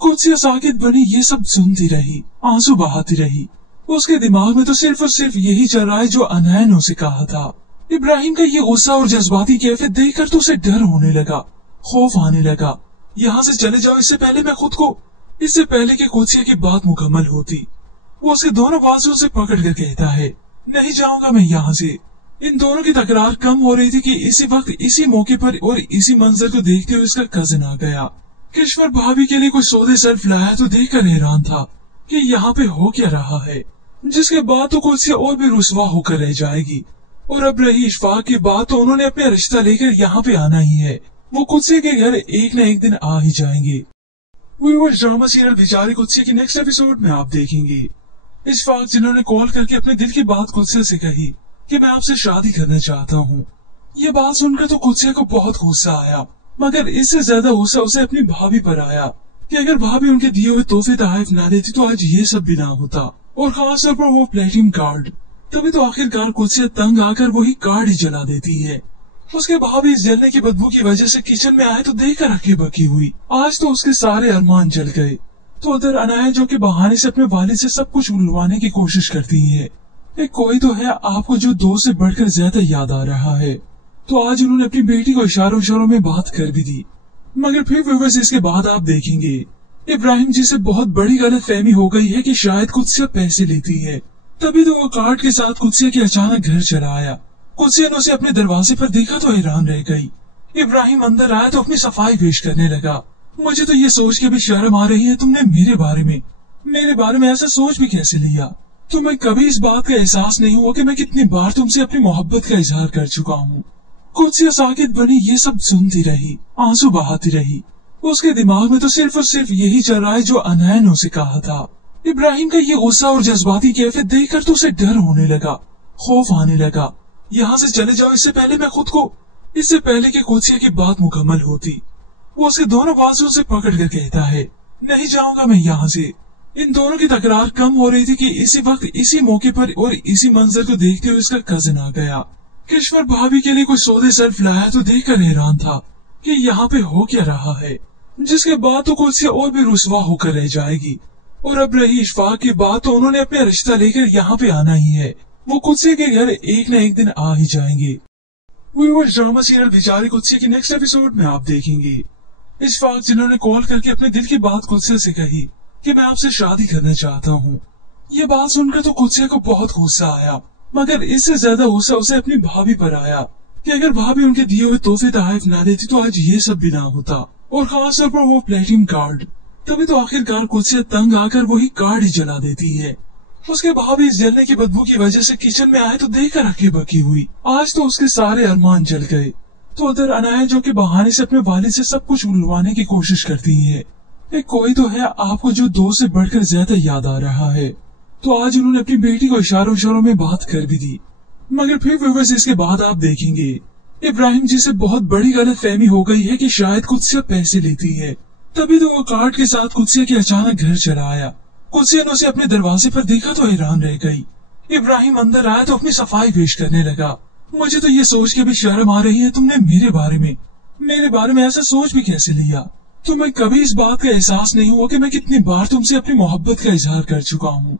कुत्सिया साकित बनी ये सब सुनती रही, आंसू बहाती रही। उसके दिमाग में तो सिर्फ और सिर्फ यही चल रहा है जो अनाया ने उसे कहा था। इब्राहिम का ये गुस्सा और जज्बाती कैफियत देखकर तो उसे डर होने लगा, खौफ आने लगा। यहाँ से चले जाओ इससे पहले कि कुत्सिया की बात मुकम्मल होती। वो उसके दोनों बाजुओं से पकड़ कर कहता है, नहीं जाऊंगा मैं यहाँ से। इन दोनों की तकरार कम हो रही थी कि इसी वक्त इसी मौके पर और इसी मंजर को देखते हुए इसका कजिन आ गया। किश्वर भाभी के लिए कोई सौदे सर्फ लाया तो देखकर हैरान था कि यहाँ पे हो क्या रहा है। जिसके बाद तो कुत्सिया और भी रुस्वा होकर रह जाएगी। और अब रही इशफाक की बात, तो उन्होंने अपना रिश्ता लेकर यहाँ पे आना ही है। वो कुत्से के घर एक न एक दिन आ ही जाएंगे। व्यूअर्स, ड्रामा सीरियल बेचारे कुत्से के नेक्स्ट एपिसोड में आप देखेंगे इशफाक जिन्होंने कॉल करके अपने दिल की बात कुत्से से कही कि मैं आपसे शादी करना चाहता हूँ। ये बात सुनकर तो कुत्से को बहुत गुस्सा आया, मगर इससे ज्यादा गुस्सा उसे अपनी भाभी पर आया कि अगर भाभी उनके दिए हुए तोहफे तहफ ना देती तो आज ये सब भी ना होता, और खास तौर पर वो प्लेटिनम कार्ड। तभी तो आखिरकार कुत्से तंग आकर वही कार्ड ही जला देती है। उसके भाभी इस जलने की बदबू की वजह से किचन में आए तो देखकर रखी बकी हुई। आज तो उसके सारे अरमान जल गए। तो उधर अनाया जो कि बहाने से अपने वालिद से सब कुछ उलवाने की कोशिश करती है। एक कोई तो है आपको जो दोस्त से बढ़कर ज्यादा याद आ रहा है। तो आज उन्होंने अपनी बेटी को इशारों इशारों में बात कर भी दी, मगर फिर व्यूअर्स इसके बाद आप देखेंगे इब्राहिम जी से बहुत बड़ी गलत फहमी हो गई है कि शायद कुत्सिया पैसे लेती है। तभी तो वो कार्ड के साथ कुत्सिया के अचानक घर चला आया। कुत्सिया ने उसे अपने दरवाजे पर देखा तो हैरान रह गई। इब्राहिम अंदर आया तो अपनी सफाई पेश करने लगा। मुझे तो ये सोच के भी शर्म आ रही है, तुमने मेरे बारे में ऐसा सोच भी कैसे लिया? तुम्हें कभी इस बात का एहसास नहीं हुआ कि मैं कितनी बार तुमसे अपनी मोहब्बत का इजहार कर चुका हूँ? कुत्सिया साकित बनी ये सब सुनती रही, आंसू बहाती रही। उसके दिमाग में तो सिर्फ और सिर्फ यही चल रहा है जो अनाया ने उसे कहा था। इब्राहिम का ये गुस्सा और जज्बाती कैफियत देखकर तो उसे डर होने लगा, खौफ आने लगा। यहाँ से चले जाओ इससे पहले कि कुत्सिया की बात मुकम्मल होती। वो उसके दोनों बाजुओं से पकड़ कर कहता है, नहीं जाऊंगा मैं यहाँ से। इन दोनों की तकरार कम हो रही थी कि इसी वक्त इसी मौके पर और इसी मंजर को देखते हुए इसका कजिन आ गया। किश्वर भाभी के लिए कोई सौदे सर्फ लाया तो देखकर हैरान था कि यहाँ पे हो क्या रहा है। जिसके बाद तो कुत्सिया और भी रुस्वा होकर रह जाएगी। और अब रही इशफाक की बात, तो उन्होंने अपना रिश्ता लेकर यहाँ पे आना ही है। वो कुत्से के घर एक न एक दिन आ ही जाएंगे। व्यूअर्स, ड्रामा सीरियल बेचारे कुत्से के नेक्स्ट एपिसोड में आप देखेंगे इशफाक जिन्होंने कॉल करके अपने दिल की बात कुत्से से कही कि मैं आपसे शादी करना चाहता हूँ। ये बात सुनकर तो कुत्से को बहुत गुस्सा आया, मगर इससे ज्यादा गुस्सा उसे अपनी भाभी पर आया कि अगर भाभी उनके दिए हुए तोहफे तहफ ना देती तो आज ये सब भी ना होता, और खास तौर पर वो प्लेटिनम कार्ड। तभी तो आखिरकार कुत्सिया तंग आकर वही कार्ड ही जला देती है। उसके भाभी इस जलने की बदबू की वजह से किचन में आए तो देखकर रखी बकी हुई। आज तो उसके सारे अरमान जल गए। तो उधर अनाया जो कि बहाने से अपने वालिद से सब कुछ उलवाने की कोशिश करती है। एक कोई तो है आपको जो दोस्त से बढ़कर ज्यादा याद आ रहा है। तो आज उन्होंने अपनी बेटी को इशारों इशारों में बात कर भी दी, मगर फिर व्यूअर्स इसके बाद आप देखेंगे इब्राहिम जी से बहुत बड़ी गलत फहमी हो गई है कि शायद कुत्सिया पैसे लेती है। तभी तो वो कार्ड के साथ कुत्सिया के अचानक घर चला आया। कुत्सिया ने उसे अपने दरवाजे पर देखा तो हैरान रह गई। इब्राहिम अंदर आया तो अपनी सफाई पेश करने लगा। मुझे तो ये सोच के भी शर्म आ रही है, तुमने मेरे बारे में ऐसा सोच भी कैसे लिया? तुम्हें कभी इस बात का एहसास नहीं हुआ कि मैं कितनी बार तुमसे अपनी मोहब्बत का इजहार कर चुका हूँ?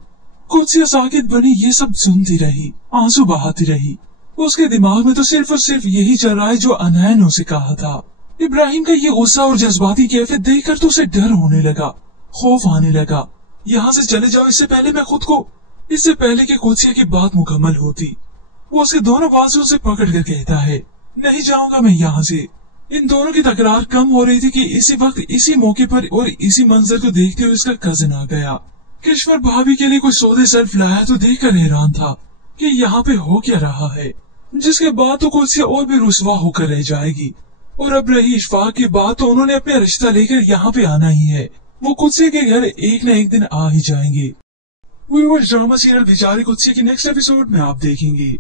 कुदसिया साकित बनी ये सब सुनती रही, आंसू बहाती रही। उसके दिमाग में तो सिर्फ और सिर्फ यही चल रहा है जो अनैन ने उसे कहा था। इब्राहिम का ये गुस्सा और जज्बाती कैफियत देखकर तो उसे डर होने लगा, खौफ आने लगा। यहाँ से चले जाओ इससे पहले कि कुदसिया की बात मुकम्मल होती। वो उसके दोनों बाजुओं से पकड़ कर कहता है, नहीं जाऊंगा मैं यहाँ से। इन दोनों की तकरार कम हो रही थी कि इसी वक्त इसी मौके पर और इसी मंजर को देखते हुए उसका कजिन आ गया। किश्वर भाभी के लिए कोई सौदे सर्फ लाया तो देखकर हैरान था कि यहाँ पे हो क्या रहा है, जिसके बाद तो कुदसिया और भी रुसवा होकर रह जाएगी। और अब रही इशफाक की बात, तो उन्होंने अपना रिश्ता लेकर यहाँ पे आना ही है। वो कुदसिया के घर एक न एक दिन आ ही जाएंगे। ड्रामा सीरियल बेचारी कुदसिया की नेक्स्ट एपिसोड में आप देखेंगे।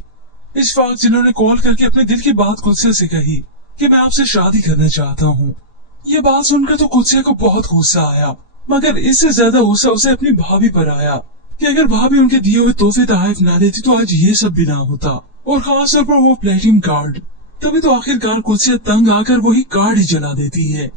इशफाक जिन्होंने कॉल करके अपने दिल की बात कुदसिया से कही कि मैं आपसे शादी करना चाहता हूँ। ये बात सुनकर तो कुदसिया को बहुत गुस्सा आया, मगर इससे ज्यादा गुस्सा उसे अपनी भाभी पर आया कि अगर भाभी उनके दिए हुए तोहफे तहफ ना देती तो आज ये सब भी ना होता, और खास तौर पर वो प्लेटिनम कार्ड। तभी तो आखिरकार कुदसिया तंग आकर वही कार्ड ही जला देती है।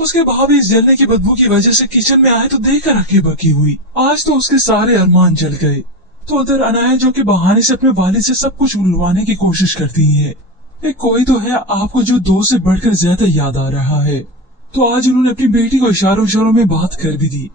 उसके भाभी इस जलने की बदबू की वजह से किचन में आए तो देखकर हक्की बक्की हुई। आज तो उसके सारे अरमान जल गए। तो उधर अनाया जो के बहाने से अपने वालिद से सब कुछ उलवाने की कोशिश करती है। कोई तो है आपको जो दो से बढ़कर ज्यादा याद आ रहा है। तो आज उन्होंने अपनी बेटी को इशारों में बात कर भी दी,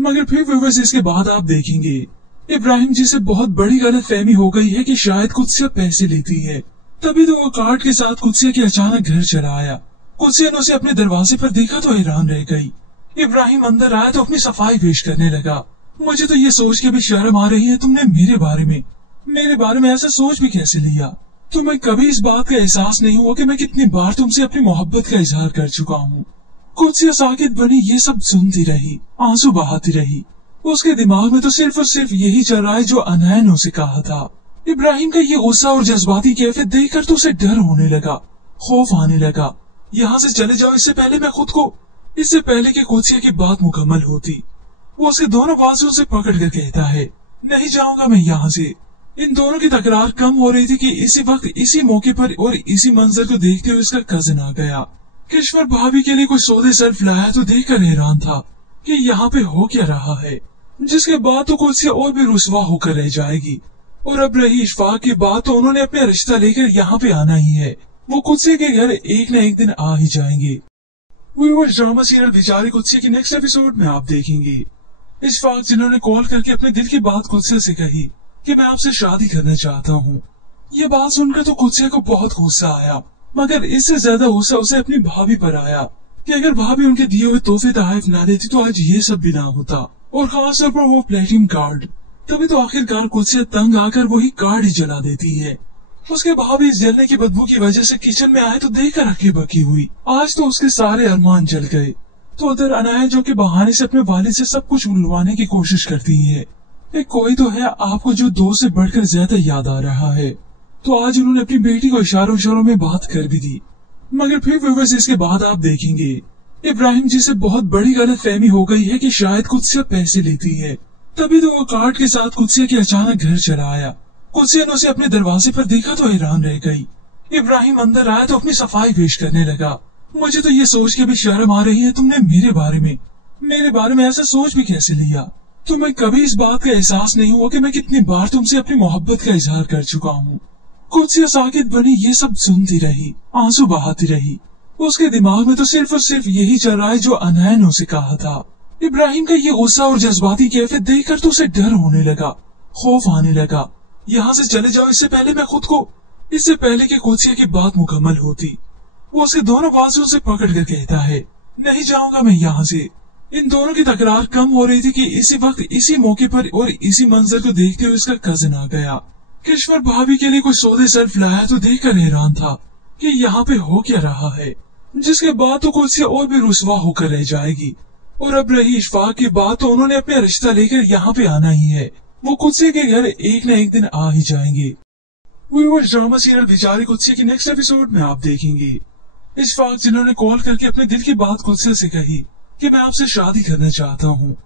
मगर फिर व्यूअर्स इसके बाद आप देखेंगे इब्राहिम जी से बहुत बड़ी गलत फहमी हो गई है कि शायद कुदसिया पैसे लेती है। तभी तो वो कार्ड के साथ कुदसिया के अचानक घर चला आया। कुदसिया ने उसे अपने दरवाजे पर देखा तो हैरान रह गई। इब्राहिम अंदर आया तो अपनी सफाई पेश करने लगा। मुझे तो ये सोच के भी शर्म आ रही है, तुमने मेरे बारे में ऐसा सोच भी कैसे लिया। तुम्हें कभी इस बात का एहसास नहीं हुआ कि मैं कितनी बार तुमसे अपनी मोहब्बत का इजहार कर चुका हूँ। कुदसिया साकित बनी ये सब सुनती रही, आंसू बहाती रही। उसके दिमाग में तो सिर्फ और सिर्फ यही चल रहा है जो अनैन ने उसे कहा था। इब्राहिम का ये गुस्सा और जज्बाती कैफियत देखकर तो उसे डर होने लगा, खौफ आने लगा। यहाँ से चले जाओ इससे पहले कि कुदसिया की बात मुकम्मल होती। वो उसके दोनों बाजुओं से पकड़ कर कहता है, नहीं जाऊंगा मैं यहाँ से। इन दोनों की तकरार कम हो रही थी कि इसी वक्त इसी मौके पर और इसी मंजर को देखते हुए उसका कजिन आ गया। किश्वर भाभी के लिए कोई सौदे सर्फ लाया तो देखकर हैरान था कि यहाँ पे हो क्या रहा है, जिसके बाद तो कुदसिया और भी रुसवा होकर रह जाएगी। और अब रही इशफाक की बात, तो उन्होंने अपना रिश्ता लेकर यहाँ पे आना ही है। वो कुदसिया के घर एक न एक दिन आ ही जाएंगे। ड्रामा सीरियल बेचारी कुदसिया की नेक्स्ट एपिसोड में आप देखेंगे। इशफाक जिन्होंने कॉल करके अपने दिल की बात कुदसिया से कही कि मैं आपसे शादी करना चाहता हूँ। ये बात सुनकर तो कुदसिया को बहुत गुस्सा आया, मगर इससे ज्यादा गुस्सा उसे अपनी भाभी पर आया कि अगर भाभी उनके दिए हुए तोहफे तहफ ना देती तो आज ये सब भी ना होता, और खास तौर पर वो प्लेटिनम कार्ड। तभी तो आखिरकार कुदसिया तंग आकर वही कार्ड ही जला देती है। उसके भाभी इस जलने की बदबू की वजह से किचन में आए तो देखकर हक्की बक्की हुई। आज तो उसके सारे अरमान जल गए। तो उधर अनाया जो के बहाने से अपने वालिद से सब कुछ उलवाने की कोशिश करती है। कोई तो है आपको जो दो से बढ़कर ज्यादा याद आ रहा है। तो आज उन्होंने अपनी बेटी को इशारों में बात कर भी दी, मगर फिर व्यूअर्स इसके बाद आप देखेंगे इब्राहिम जी से बहुत बड़ी गलत फहमी हो गई है कि शायद कुदसिया पैसे लेती है। तभी तो वो कार्ड के साथ कुदसिया के अचानक घर चला आया। कुदसिया ने उसे अपने दरवाजे पर देखा तो हैरान रह गई। इब्राहिम अंदर आया तो अपनी सफाई पेश करने लगा। मुझे तो ये सोच के भी शर्म आ रही है, तुमने मेरे बारे में ऐसा सोच भी कैसे लिया। तुम्हें कभी इस बात का एहसास नहीं हुआ कि मैं कितनी बार तुमसे अपनी मोहब्बत का इजहार कर चुका हूँ। कुदसिया साकित बनी ये सब सुनती रही, आंसू बहाती रही। उसके दिमाग में तो सिर्फ और सिर्फ यही चल रहा है जो अनैन ने उसे कहा था। इब्राहिम का ये गुस्सा और जज्बाती कैफियत देखकर तो उसे डर होने लगा, खौफ आने लगा। यहाँ से चले जाओ इससे पहले कि कुदसिया की बात मुकम्मल होती। वो उसके दोनों बाजुओं से पकड़ कर कहता है, नहीं जाऊंगा मैं यहाँ से। इन दोनों की तकरार कम हो रही थी कि इसी वक्त इसी मौके पर और इसी मंजर को देखते हुए उसका कजिन आ गया। किश्वर भाभी के लिए कोई सौदे सर्फ लाया तो देखकर हैरान था कि यहाँ पे हो क्या रहा है, जिसके बाद तो कुदसिया और भी रुसवा होकर रह जाएगी। और अब रही इशफाक की बात, तो उन्होंने अपना रिश्ता लेकर यहाँ पे आना ही है। वो कुदसिया के घर एक न एक दिन आ ही जाएंगे। ड्रामा सीरियल बेचारी कुदसिया की नेक्स्ट एपिसोड में आप देखेंगे। इशफाक जिन्होंने कॉल करके अपने दिल की बात कुदसिया से कही कि मैं आपसे शादी करना चाहता हूँ।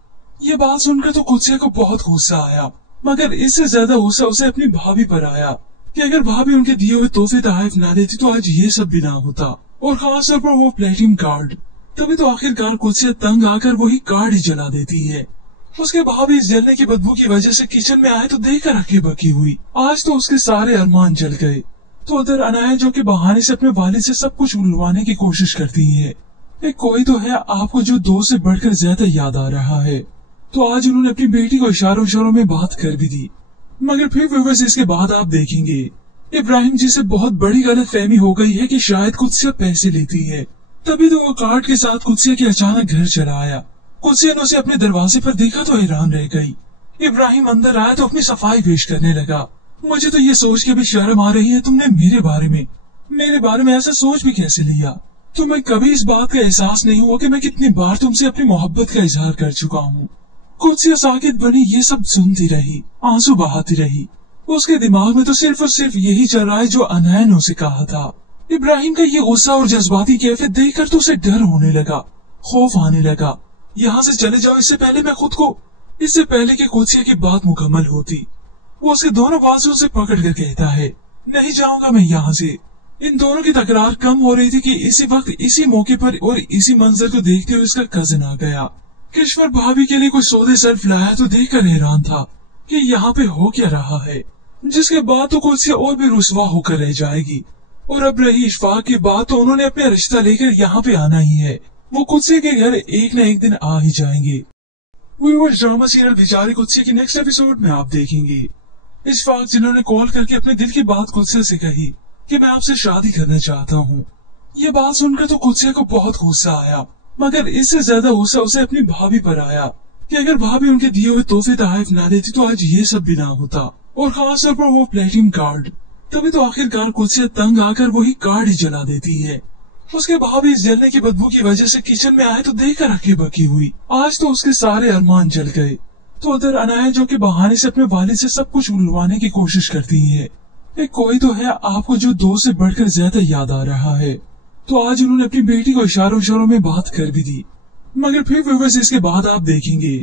ये बात सुनकर तो कुदसिया को बहुत गुस्सा आया, मगर इससे ज्यादा गुस्सा उसे अपनी भाभी पर आया कि अगर भाभी उनके दिए हुए तोहफे तहफ ना देती तो आज ये सब भी ना होता, और खास तौर पर वो प्लेटिनम कार्ड। तभी तो आखिरकार कुदसिया तंग आकर वही कार्ड ही जला देती है। उसके भाभी इस जलने की बदबू की वजह से किचन में आए तो देखकर हक्की बक्की हुई। आज तो उसके सारे अरमान जल गए। तो उधर अनाया जो कि बहाने से अपने वालिद से सब कुछ उलवाने की कोशिश करती है। एक कोई तो है आपको जो दो से बढ़कर ज्यादा याद आ रहा है। तो आज उन्होंने अपनी बेटी को इशारों इशारों में बात कर भी दी। मगर फिर व्यूअर्स इसके बाद आप देखेंगे इब्राहिम जी से बहुत बड़ी गलत फहमी हो गई है कि शायद कुदसिया पैसे लेती है। तभी तो वो कार्ड के साथ कुदसिया के अचानक घर चला आया। कुदसिया ने उसे अपने दरवाजे पर देखा तो हैरान रह गई। इब्राहिम अंदर आया तो अपनी सफाई पेश करने लगा। मुझे तो ये सोच के भी शर्म आ रही है, तुमने मेरे बारे में ऐसा सोच भी कैसे लिया। तुम्हें कभी इस बात का एहसास नहीं हुआ कि मैं कितनी बार तुमसे अपनी मोहब्बत का इजहार कर चुका हूँ। कुदसिया साकित बनी ये सब सुनती रही, आंसू बहाती रही। उसके दिमाग में तो सिर्फ और सिर्फ यही चल रहा है जो अनाया ने उसे कहा था। इब्राहिम का ये गुस्सा और जज्बाती कैफियत देखकर तो उसे डर होने लगा, खौफ आने लगा। यहाँ से चले जाओ इससे पहले कि कुदसिया की बात मुकम्मल होती। वो उसके दोनों बाजुओं से पकड़ कर कहता है, नहीं जाऊंगा मैं यहाँ से। इन दोनों की तकरार कम हो रही थी कि इसी वक्त इसी मौके पर और इसी मंजर को देखते हुए उसका कजिन आ गया। किश्वर भाभी के लिए कोई सौदे सर्फ लाया तो देखकर हैरान था कि यहाँ पे हो क्या रहा है। जिसके बाद तो कुदसिया और भी रुसवा होकर रह जाएगी। और अब रही इशफाक की बात, तो उन्होंने अपना रिश्ता लेकर यहाँ पे आना ही है। वो कुदसिया के घर एक न एक दिन आ ही जाएंगे। व्यूअर्स ड्रामा सीरियल बेचारी कुदसिया की नेक्स्ट एपिसोड में आप देखेंगे इशफाक जिन्होंने कॉल करके अपने दिल की बात कुदसिया से कही कि मैं आपसे शादी करना चाहता हूँ। ये बात सुनकर तो कुदसिया को बहुत गुस्सा आया, मगर इससे ज्यादा गुस्सा उसे अपनी भाभी पर आया कि अगर भाभी उनके दिए हुए तोहफे तहफ ना देती तो आज ये सब भी ना होता, और खास तौर पर वो प्लेटिनम कार्ड। तभी तो आखिरकार कुदसिया तंग आकर वही कार्ड ही जला देती है। उसके भाभी इस जलने की बदबू की वजह से किचन में आए तो देखकर हक्की बक्की हुई। आज तो उसके सारे अरमान जल गए। तो उधर अनाया जो कि बहाने से अपने वालिद से सब कुछ उलवाने की कोशिश करती है। एक कोई तो है आपको जो दो से बढ़कर ज्यादा याद आ रहा है। तो आज उन्होंने अपनी बेटी को इशारों इशारों में बात कर भी दी। मगर फिर व्यूअर्स इसके बाद आप देखेंगे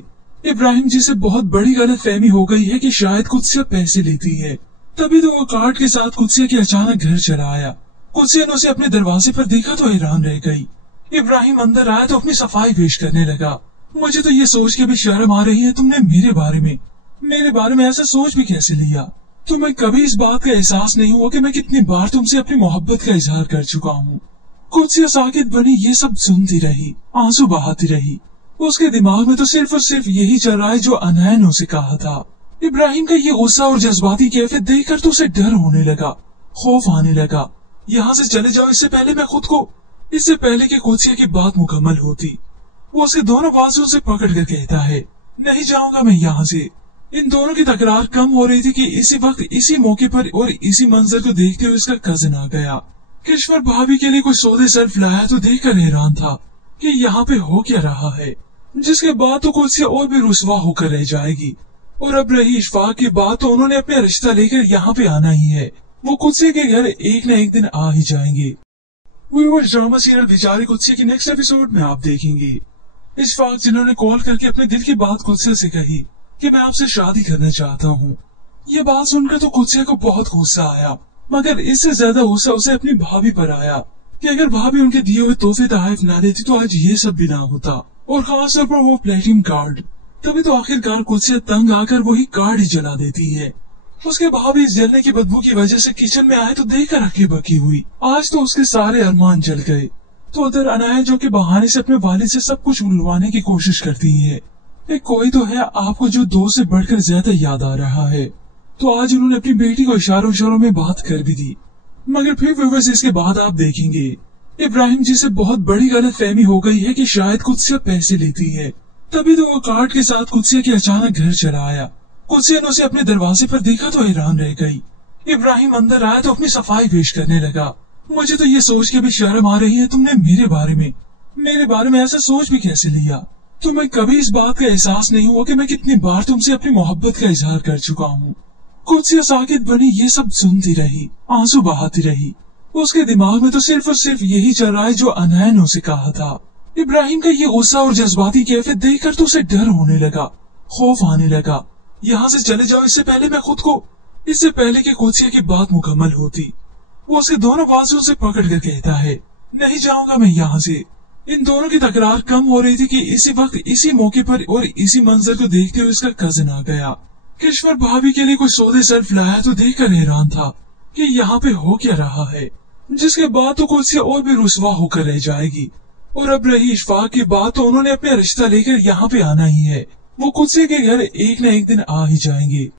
इब्राहिम जी से बहुत बड़ी गलत फहमी हो गई है कि शायद कुदसिया पैसे लेती है। तभी तो वो कार्ड के साथ कुदसिया के अचानक घर चला आया। कुदसिया ने उसे अपने दरवाजे पर देखा तो हैरान रह गई। इब्राहिम अंदर आया तो अपनी सफाई पेश करने लगा। मुझे तो ये सोच के भी शर्म आ रही है, तुमने मेरे बारे में ऐसा सोच भी कैसे लिया। तुम्हें कभी इस बात का एहसास नहीं हुआ कि मैं कितनी बार तुमसे अपनी मोहब्बत का इजहार कर चुका हूँ। कुदसिया साकित बनी ये सब सुनती रही, आंसू बहाती रही। उसके दिमाग में तो सिर्फ और सिर्फ यही चल रहा है जो अनाया ने उसे कहा था। इब्राहिम का ये गुस्सा और जज्बाती कैफियत देखकर तो उसे डर होने लगा, खौफ आने लगा। यहाँ से चले जाओ इससे पहले कि कुदसिया की बात मुकम्मल होती। वो उसके दोनों बाजुओं से पकड़ कर कहता है, नहीं जाऊंगा मैं यहाँ से। इन दोनों की तकरार कम हो रही थी कि इसी वक्त इसी मौके पर और इसी मंजर को देखते हुए उसका कजिन आ गया। किश्वर भाभी के लिए कोई सौदे सर्फ लाया तो देखकर हैरान था कि यहाँ पे हो क्या रहा है। जिसके बाद तो कुदसिया और भी रुसवा होकर रह जाएगी। और अब रही इशफाक की बात, तो उन्होंने अपना रिश्ता लेकर यहाँ पे आना ही है। वो कुदसिया के घर एक न एक दिन आ ही जाएंगे। व्यूअर्स ड्रामा सीरियल बेचारी कुदसिया की नेक्स्ट एपिसोड में आप देखेंगे इशफाक जिन्होंने कॉल करके अपने दिल की बात कुदसिया से कही कि मैं आपसे शादी करना चाहता हूँ। ये बात सुनकर तो कुदसिया को बहुत गुस्सा आया, मगर इससे ज्यादा गुस्सा उसे अपनी भाभी पर आया कि अगर भाभी उनके दिए हुए तोहफे तहफ ना देती तो आज ये सब भी ना होता, और खास तौर पर वो प्लेटिनम कार्ड। तभी तो आखिरकार कुदसिया तंग आकर वही कार्ड ही जला देती है। उसके भाभी इस जलने की बदबू की वजह से किचन में आए तो देखकर हक्की बक्की हुई। आज तो उसके सारे अरमान जल गए। तो उधर अनाया जो कि बहाने से अपने वालिद से सब कुछ उलवाने की कोशिश करती है। एक कोई तो है आपको जो दो से बढ़कर ज्यादा याद आ रहा है। तो आज उन्होंने अपनी बेटी को इशारों इशारों में बात कर भी दी। मगर फिर व्यूअर्स इसके बाद आप देखेंगे इब्राहिम जी से बहुत बड़ी गलत फहमी हो गई है कि शायद कुदसिया पैसे लेती है। तभी तो वो कार्ड के साथ कुदसिया के अचानक घर चला आया। कुदसिया ने उसे अपने दरवाजे पर देखा तो हैरान रह गई। इब्राहिम अंदर आया तो अपनी सफाई पेश करने लगा। मुझे तो ये सोच के भी शर्म आ रही है, तुमने मेरे बारे में ऐसा सोच भी कैसे लिया। तुम्हें कभी इस बात का एहसास नहीं हुआ कि मैं कितनी बार तुमसे अपनी मोहब्बत का इजहार कर चुका हूँ। कुदसिया साकित बनी ये सब सुनती रही, आंसू बहाती रही। उसके दिमाग में तो सिर्फ और सिर्फ यही चल रहा है जो अनाया ने उसे कहा था। इब्राहिम का ये गुस्सा और जज्बाती कैफियत देखकर तो उसे डर होने लगा, खौफ आने लगा। यहाँ से चले जाओ इससे पहले कि कुदसिया की बात मुकम्मल होती। वो उसके दोनों बाजुओं से पकड़ कर कहता है, नहीं जाऊंगा मैं यहाँ से। इन दोनों की तकरार कम हो रही थी कि इसी वक्त इसी मौके पर और इसी मंजर को देखते हुए उसका कजिन आ गया। किश्वर भाभी के लिए कोई सौदे सर्फ लाया तो देखकर हैरान था कि यहाँ पे हो क्या रहा है, जिसके बाद तो कुछ से और भी रुस्वा होकर रह जाएगी। और अब रही इशफाक की बात, तो उन्होंने अपना रिश्ता लेकर यहाँ पे आना ही है। वो कुछ से के घर एक न एक दिन आ ही जाएंगे।